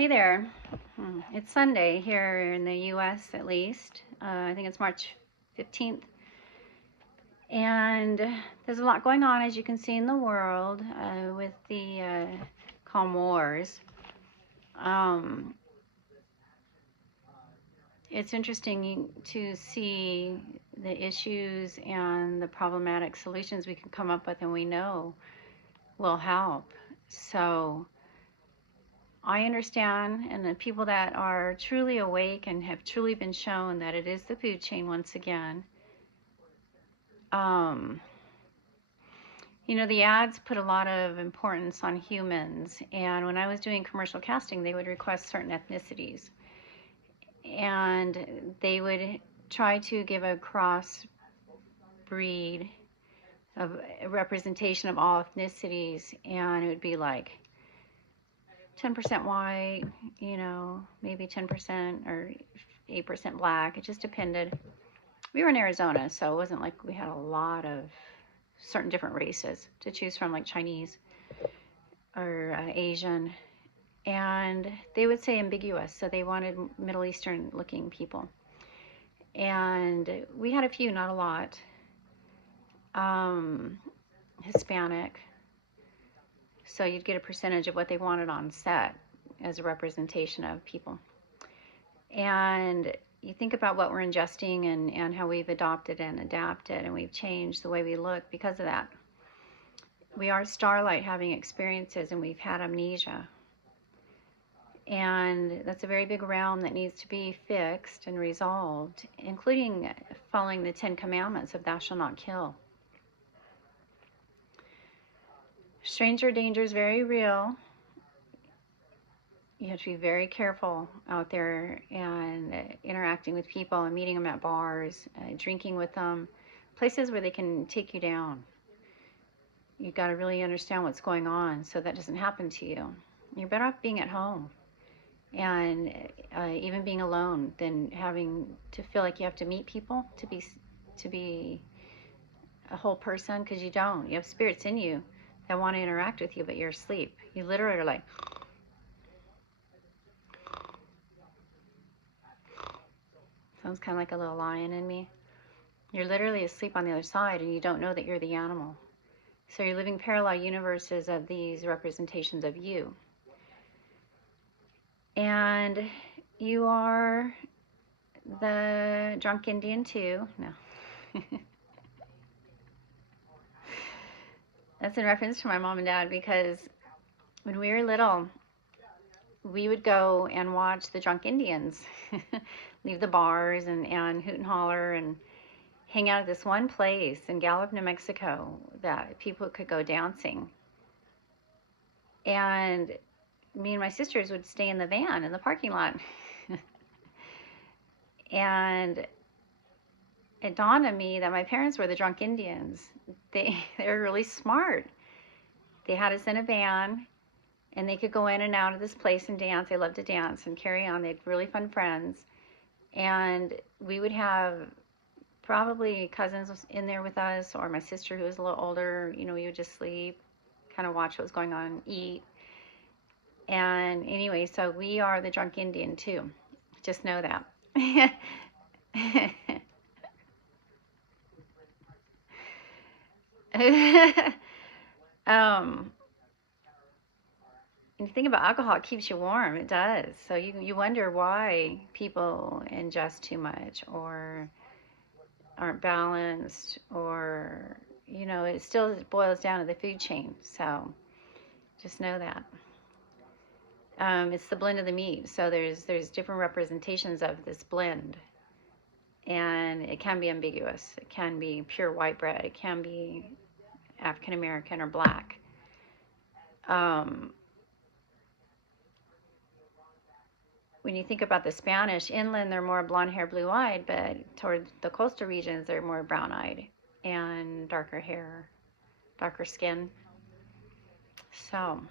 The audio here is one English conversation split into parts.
Hey there. It's Sunday here in the US at least. I think it's March 15th. And there's a lot going on, as you can see, in the world with the calm wars. It's interesting to see the issues and the problematic solutions we can come up with and we know will help. So I understand, and the people that are truly awake and have truly been shown that it is the food chain once again. The ads put a lot of importance on humans, and when I was doing commercial casting, they would request certain ethnicities, and they would try to give a cross breed of a representation of all ethnicities, and it would be like 10% white, maybe 10% or 8% black. It just depended. We were in Arizona, so it wasn't like we had a lot of certain different races to choose from, like Chinese or Asian. And they would say ambiguous, so they wanted Middle Eastern looking people. And we had a few, not a lot. Hispanic. So you'd get a percentage of what they wanted on set as a representation of people. And you think about what we're ingesting and how we've adopted and adapted, and we've changed the way we look because of that. We are starlight having experiences, and we've had amnesia. And that's a very big realm that needs to be fixed and resolved, including following the 10 Commandments of thou shalt not kill. Stranger danger is very real. You have to be very careful out there and interacting with people and meeting them at bars, drinking with them, places where they can take you down. You've got to really understand what's going on so that doesn't happen to you. You're better off being at home and even being alone than having to feel like you have to meet people to be a whole person, because you don't. You have spirits in you that want to interact with you, but you're asleep. You literally are like, sounds kind of like a little lion in me. You're literally asleep on the other side, and you don't know that you're the animal. So you're living parallel universes of these representations of you. And you are the drunk Indian too. No. That's in reference to my mom and dad, because when we were little, we would go and watch the drunk Indians leave the bars and hoot and holler and hang out at this one place in Gallup, New Mexico, that people could go dancing. And me and my sisters would stay in the van in the parking lot. And it dawned on me that my parents were the drunk Indians. They were really smart. They had us in a van, and they could go in and out of this place and dance. They loved to dance and carry on. They had really fun friends. And we would have probably cousins in there with us, or my sister who was a little older. We would just sleep, kind of watch what was going on, eat. And anyway, so we are the drunk Indian too. Just know that. And you think about alcohol, it keeps you warm. It does. So you wonder why people ingest too much or aren't balanced, or it still boils down to the food chain. So just know that. It's the blend of the meat. So there's different representations of this blend. And it can be ambiguous. It can be pure white bread. It can be African American or black. When you think about the Spanish, inland they're more blonde hair, blue eyed, but toward the coastal regions they're more brown eyed and darker hair, darker skin. So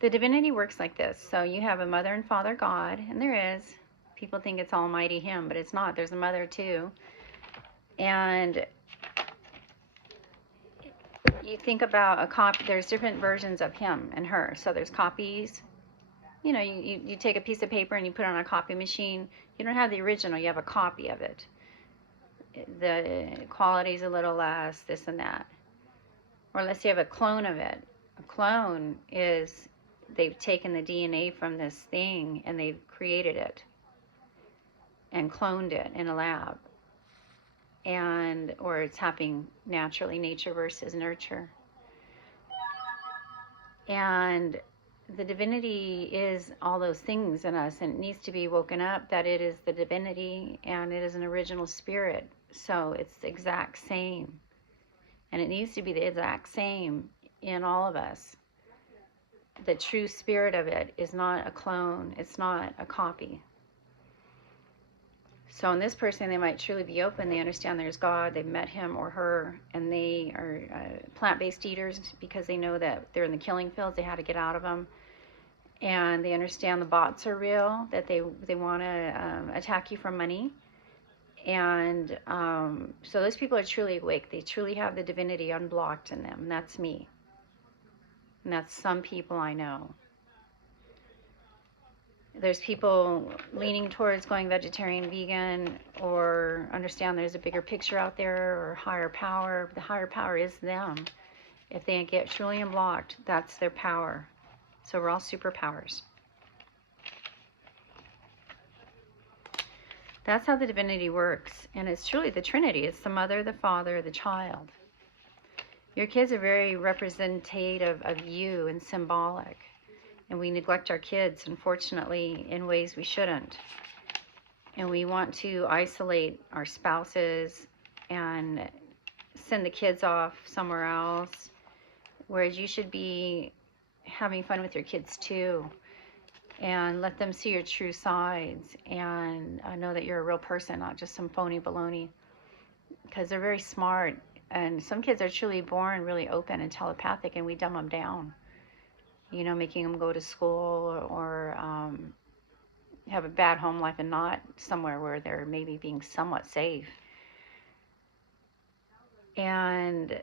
the divinity works like this. So you have a mother and father God, and there is. People think it's Almighty Him, but it's not. There's a mother too. And you think about a copy, there's different versions of him and her. So there's copies. You know, you take a piece of paper and you put it on a copy machine. You don't have the original, you have a copy of it. The quality's a little less, this and that. Or let's say you have a clone of it. A clone is they've taken the DNA from this thing and they've created it and cloned it in a lab. And or it's happening naturally, nature versus nurture. And the divinity is all those things in us, and it needs to be woken up that it is the divinity and it is an original spirit. So it's the exact same. And it needs to be the exact same in all of us. The true spirit of it is not a clone, it's not a copy. So in this person, they might truly be open. They understand there's God. They've met him or her, and they are plant-based eaters because they know that they're in the killing fields. They had to get out of them, and they understand the bots are real. That they want to attack you for money, and so those people are truly awake. They truly have the divinity unblocked in them, and that's me, and that's some people I know. There's people leaning towards going vegetarian, vegan, or understand there's a bigger picture out there, or higher power. The higher power is them. If they get truly unblocked, that's their power. So we're all superpowers. That's how the divinity works. And it's truly the Trinity. It's the mother, the father, the child. Your kids are very representative of you and symbolic. And we neglect our kids, unfortunately, in ways we shouldn't. And we want to isolate our spouses and send the kids off somewhere else, whereas you should be having fun with your kids too, and let them see your true sides and know that you're a real person, not just some phony baloney, because they're very smart. And some kids are truly born really open and telepathic, and we dumb them down. You know, making them go to school or have a bad home life and not somewhere where they're maybe being somewhat safe. And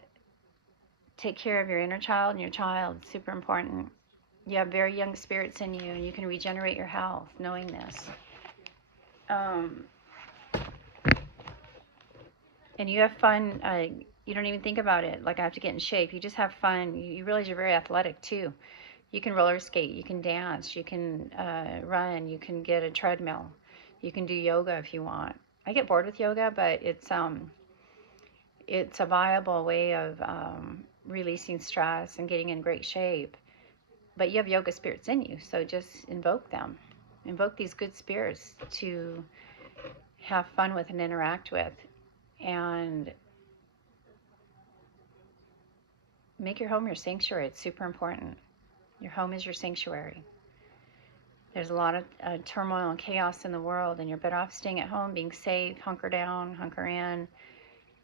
take care of your inner child and your child. Super important. You have very young spirits in you, and you can regenerate your health knowing this. And you have fun. You don't even think about it, like I have to get in shape. You just have fun. You realize you're very athletic too. You can roller skate, you can dance, you can run, you can get a treadmill, you can do yoga if you want. I get bored with yoga, but it's a viable way of releasing stress and getting in great shape. But you have yoga spirits in you, so just invoke them. Invoke these good spirits to have fun with and interact with. And make your home your sanctuary. It's super important. Your home is your sanctuary. There's a lot of turmoil and chaos in the world, and you're better off staying at home, being safe, hunker down, hunker in,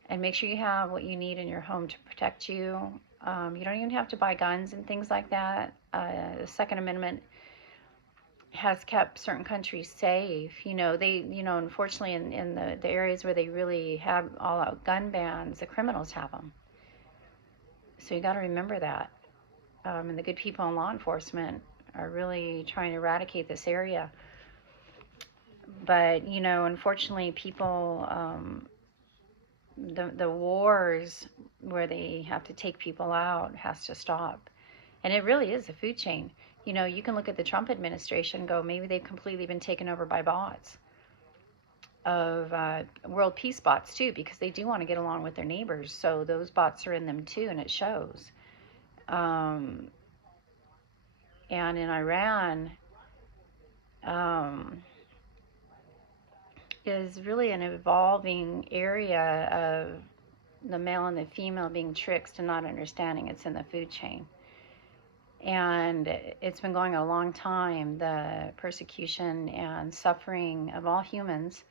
and make sure you have what you need in your home to protect you. You don't even have to buy guns and things like that. The Second Amendment has kept certain countries safe. You know, unfortunately in the areas where they really have all-out gun bans, the criminals have them. So you got to remember that. And the good people in law enforcement are really trying to eradicate this area. But, you know, unfortunately, people, the wars where they have to take people out has to stop. And it really is a food chain. You know, you can look at the Trump administration and go, maybe they've completely been taken over by bots of world peace bots too, because they do want to get along with their neighbors. So those bots are in them too, and it shows. And in Iran is really an evolving area of the male and the female being tricked and not understanding it's in the food chain. And it's been going a long time, the persecution and suffering of all humans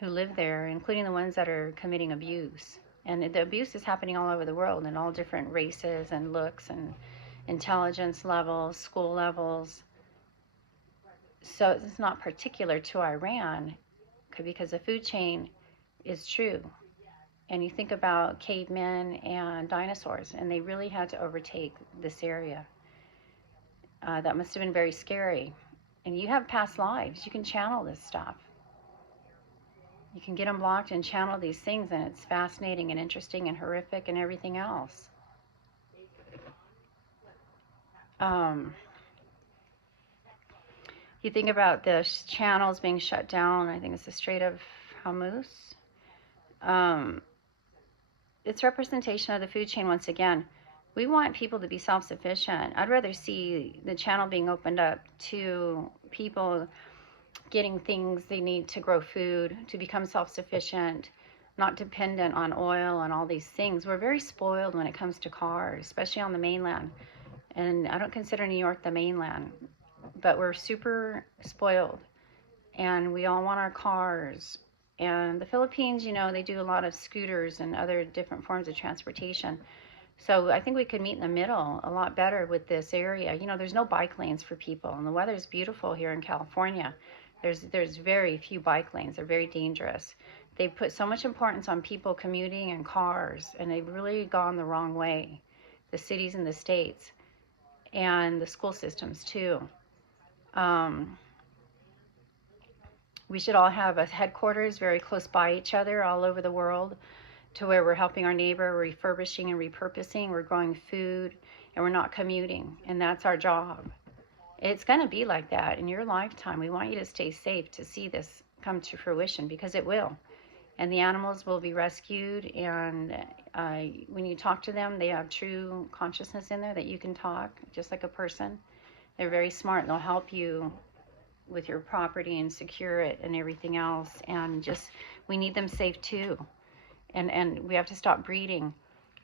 who live there, including the ones that are committing abuse. And the abuse is happening all over the world in all different races and looks and intelligence levels, school levels. So it's not particular to Iran because the food chain is true. And you think about cavemen and dinosaurs, and they really had to overtake this area. That must have been very scary. And you have past lives. You can channel this stuff. You can get unblocked and channel these things, and it's fascinating and interesting and horrific and everything else. You think about the channels being shut down. I think it's the Strait of Hormuz. It's representation of the food chain once again. We want people to be self-sufficient. I'd rather see the channel being opened up to people getting things they need to grow food, to become self-sufficient, not dependent on oil and all these things. We're very spoiled when it comes to cars, especially on the mainland. And I don't consider New York the mainland, but we're super spoiled. And we all want our cars. And the Philippines, you know, they do a lot of scooters and other different forms of transportation. So I think we could meet in the middle a lot better with this area. You know, there's no bike lanes for people, and the weather's beautiful here in California. There's very few bike lanes. They're very dangerous. They've put so much importance on people commuting and cars, and they've really gone the wrong way. The cities and the states, and the school systems too. We should all have a headquarters very close by each other all over the world, to where we're helping our neighbor, we're refurbishing and repurposing, we're growing food, and we're not commuting, and that's our job. It's going to be like that in your lifetime. We want you to stay safe to see this come to fruition, because it will. And the animals will be rescued, and when you talk to them, they have true consciousness in there that you can talk just like a person. They're very smart, and they'll help you with your property and secure it and everything else. And just, we need them safe too. And we have to stop breeding.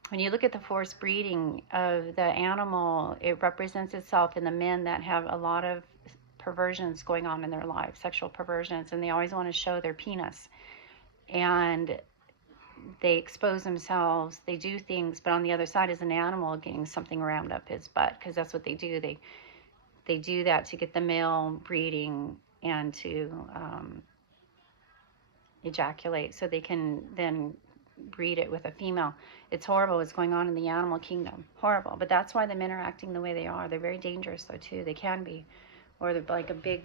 When you look at the forced breeding of the animal, it represents itself in the men that have a lot of perversions going on in their lives, sexual perversions, and they always want to show their penis. And they expose themselves, they do things, but on the other side is an animal getting something rammed up his butt, because that's what they do. They do that to get the male breeding and to ejaculate, so they can then breed it with a female. It's horrible what's going on in the animal kingdom. Horrible. But that's why the men are acting the way they are. They're very dangerous though too. They can be. Or they're like a big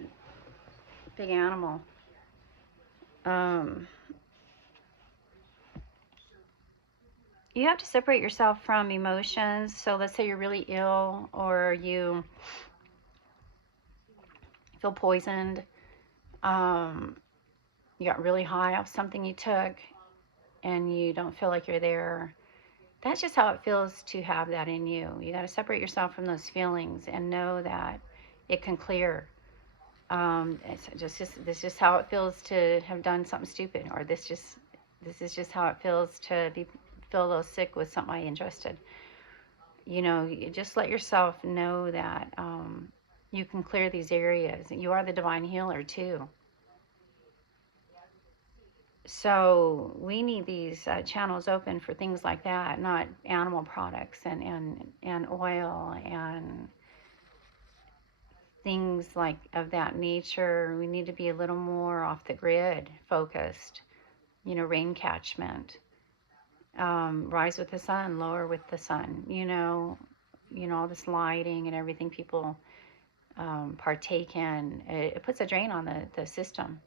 animal. You have to separate yourself from emotions. So let's say you're really ill, or you feel poisoned. You got really high off something you took, and you don't feel like you're there. That's just how it feels to have that in you. You got to separate yourself from those feelings and know that it can clear. This is just how it feels to have done something stupid, or this is just how it feels to feel a little sick with something I ingested. You know, you just let yourself know that you can clear these areas. You are the divine healer too. So we need these channels open for things like that, not animal products and oil and things like of that nature. We need to be a little more off the grid focused, you know, rain catchment, rise with the sun, lower with the sun, you know, all this lighting and everything people partake in. It puts a drain on the system.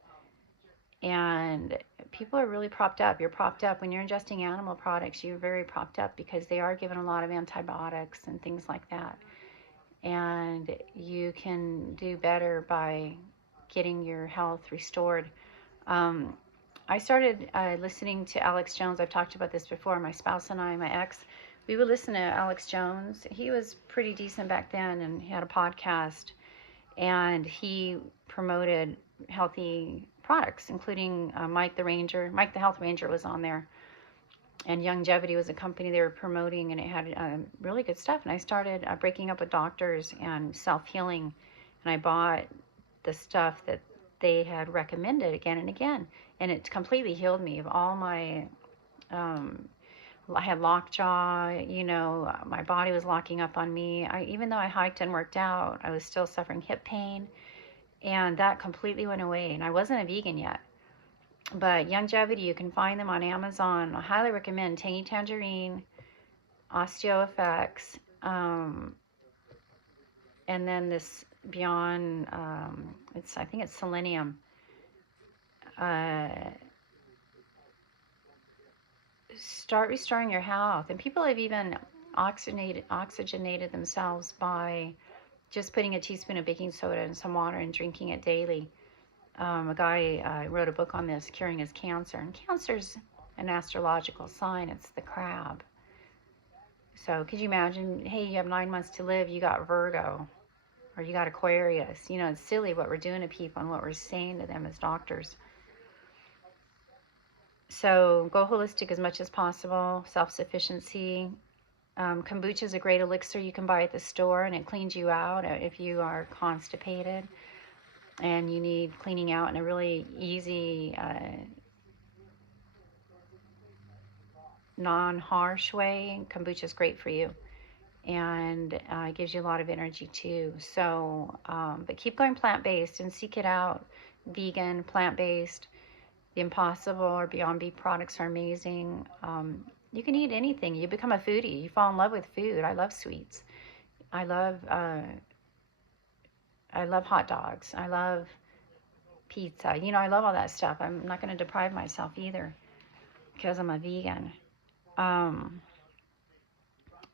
And people are really propped up. You're propped up. When you're ingesting animal products, you're very propped up, because they are given a lot of antibiotics and things like that. And you can do better by getting your health restored. I started listening to Alex Jones. I've talked about this before. My spouse and I, my ex, we would listen to Alex Jones. He was pretty decent back then, and he had a podcast, and he promoted healthy products, including Mike the Ranger. Mike the Health Ranger was on there, and Youngevity was a company they were promoting, and it had really good stuff. And I started breaking up with doctors and self-healing, and I bought the stuff that they had recommended again and again, and it completely healed me of all my I had lockjaw, you know, my body was locking up on me. Even though I hiked and worked out, I was still suffering hip pain, and that completely went away. And I wasn't a vegan yet. But Youngevity, you can find them on Amazon. I highly recommend Tangy Tangerine, Osteo Effects, and then this Beyond, I think it's Selenium. Uh, Start restoring your health. And people have even oxygenated themselves by just putting a teaspoon of baking soda in some water and drinking it daily. A guy wrote a book on this, curing his cancer. And cancer's an astrological sign. It's the crab. So could you imagine, hey, you have 9 months to live, you got Virgo, or you got Aquarius. You know, it's silly what we're doing to people and what we're saying to them as doctors. So go holistic as much as possible, self-sufficiency. Kombucha is a great elixir you can buy at the store, and it cleans you out if you are constipated and you need cleaning out in a really easy, non-harsh way. Kombucha is great for you, and it gives you a lot of energy too. So, but keep going plant-based and seek it out. Vegan, plant-based. The Impossible or Beyond Beef products are amazing. You can eat anything. You become a foodie. You fall in love with food. I love sweets. I love hot dogs. I love pizza. You know, I love all that stuff. I'm not going to deprive myself either because I'm a vegan.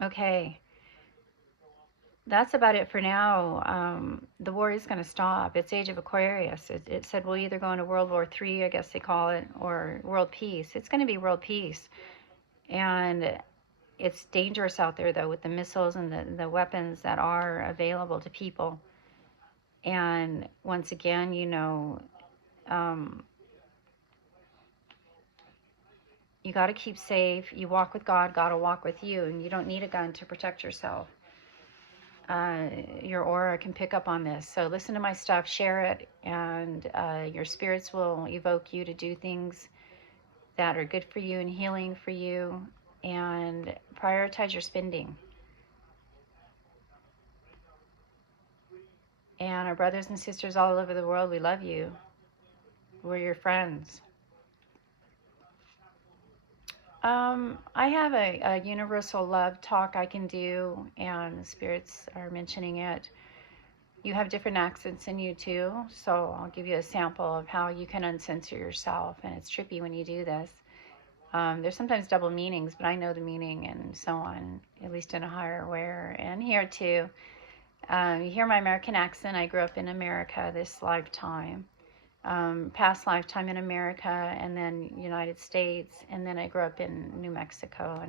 Okay. That's about it for now. The war is going to stop. It's Age of Aquarius. It said we'll either go into World War III, I guess they call it, or world peace. It's going to be world peace. And it's dangerous out there, though, with the missiles and the weapons that are available to people. And once again, you know, you got to keep safe. You walk with God, God will walk with you, and you don't need a gun to protect yourself. Your aura can pick up on this. So listen to my stuff, share it, and your spirits will evoke you to do things that are good for you and healing for you. And prioritize your spending. And our brothers and sisters all over the world, we love you. We're your friends. I have a universal love talk I can do, and the spirits are mentioning it. You have different accents in you too, so I'll give you a sample of how you can uncensor yourself, and it's trippy when you do this. There's sometimes double meanings, but I know the meaning and so on, at least in a higher aware. And here too, you hear my American accent. I grew up in America this lifetime. Past lifetime in America, and then United States, and then I grew up in New Mexico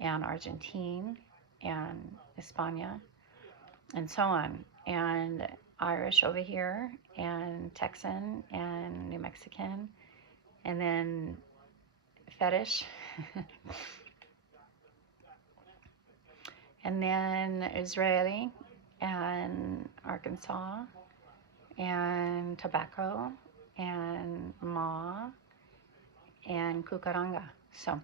and Argentina and España and so on, and Irish over here, and Texan and New Mexican, and then fetish and then Israeli and Arkansas and tobacco and ma and cucaranga. So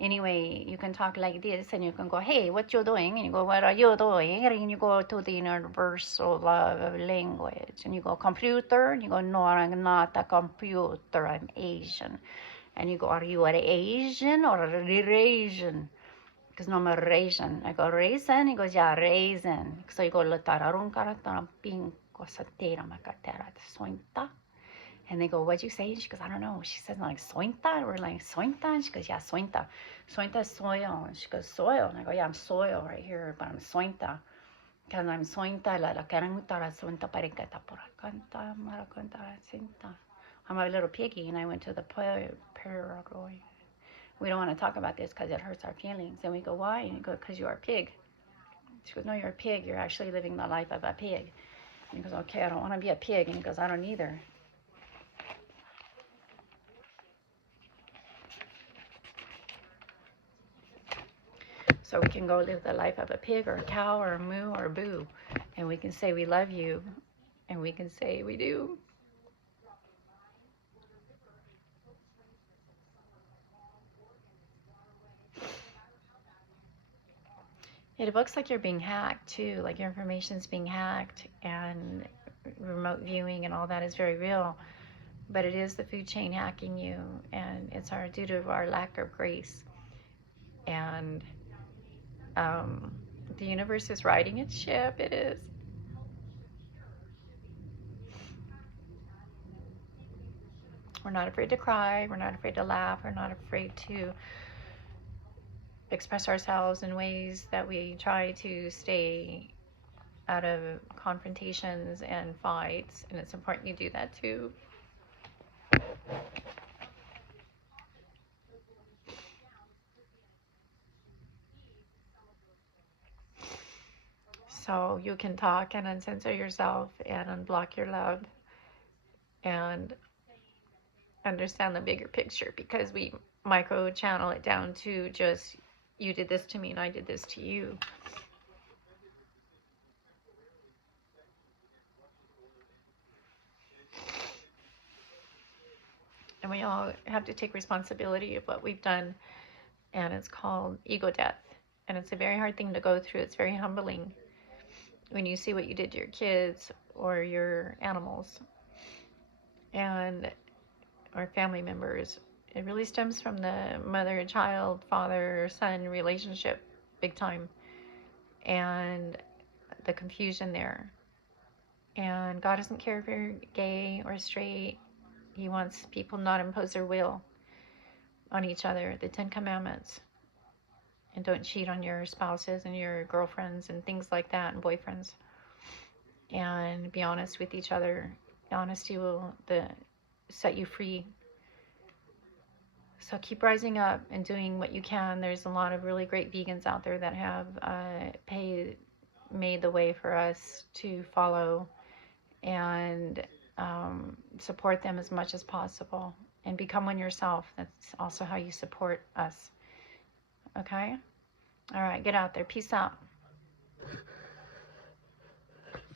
anyway, you can talk like this, and you can go, hey, what you doing? And you go, what are you doing? And you go to the universal language, and you go, computer? And you go, no, I'm not a computer, I'm Asian. And you go, are you an Asian or a Eurasian? Because no, I'm a raisin. I go, raisin? He goes, yeah, raisin. So you go, latararun karatara pinko satera makatera sointa. And they go, what'd you say? And she goes, I don't know. She says, like, sointa? We're like, sointa? And she goes, yeah, sointa. Sointa is soil. And she goes, soil. And I go, yeah, I'm soil right here, but I'm sointa. Because I'm sointa, la karangutara sointa parikata porakanta, marakantara sointa. I'm a little piggy, and I went to the Paraguay. We don't want to talk about this because it hurts our feelings. And we go, why? And you go, because you are a pig. She goes, no, you're a pig. You're actually living the life of a pig. And he goes, okay, I don't want to be a pig. And he goes, I don't either. So we can go live the life of a pig or a cow or a moo or a boo. And we can say we love you. And we can say we do. It looks like you're being hacked too, like your information's being hacked, and remote viewing and all that is very real. but it is the food chain hacking you, and it's our due to our lack of grace. And um, the universe is riding its ship. It is. We're not afraid to cry. We're not afraid to laugh. We're not afraid to express ourselves in ways that we try to stay out of confrontations and fights. And it's important you do that too. So you can talk and uncensor yourself and unblock your love and understand the bigger picture, because we micro channel it down to just you did this to me and I did this to you. And we all have to take responsibility of what we've done, and it's called ego death. And it's a very hard thing to go through. It's very humbling when you see what you did to your kids or your animals and or family members. It really stems from the mother, child, father, son relationship, big time, and the confusion there. And God doesn't care if you're gay or straight. He wants people not to impose their will on each other, the 10 Commandments. And don't cheat on your spouses and your girlfriends and things like that, and boyfriends. And be honest with each other. Honesty will set you free. So keep rising up and doing what you can. There's a lot of really great vegans out there that have made the way for us to follow, and support them as much as possible, and become one yourself. That's also how you support us. Okay? All right, get out there. Peace out.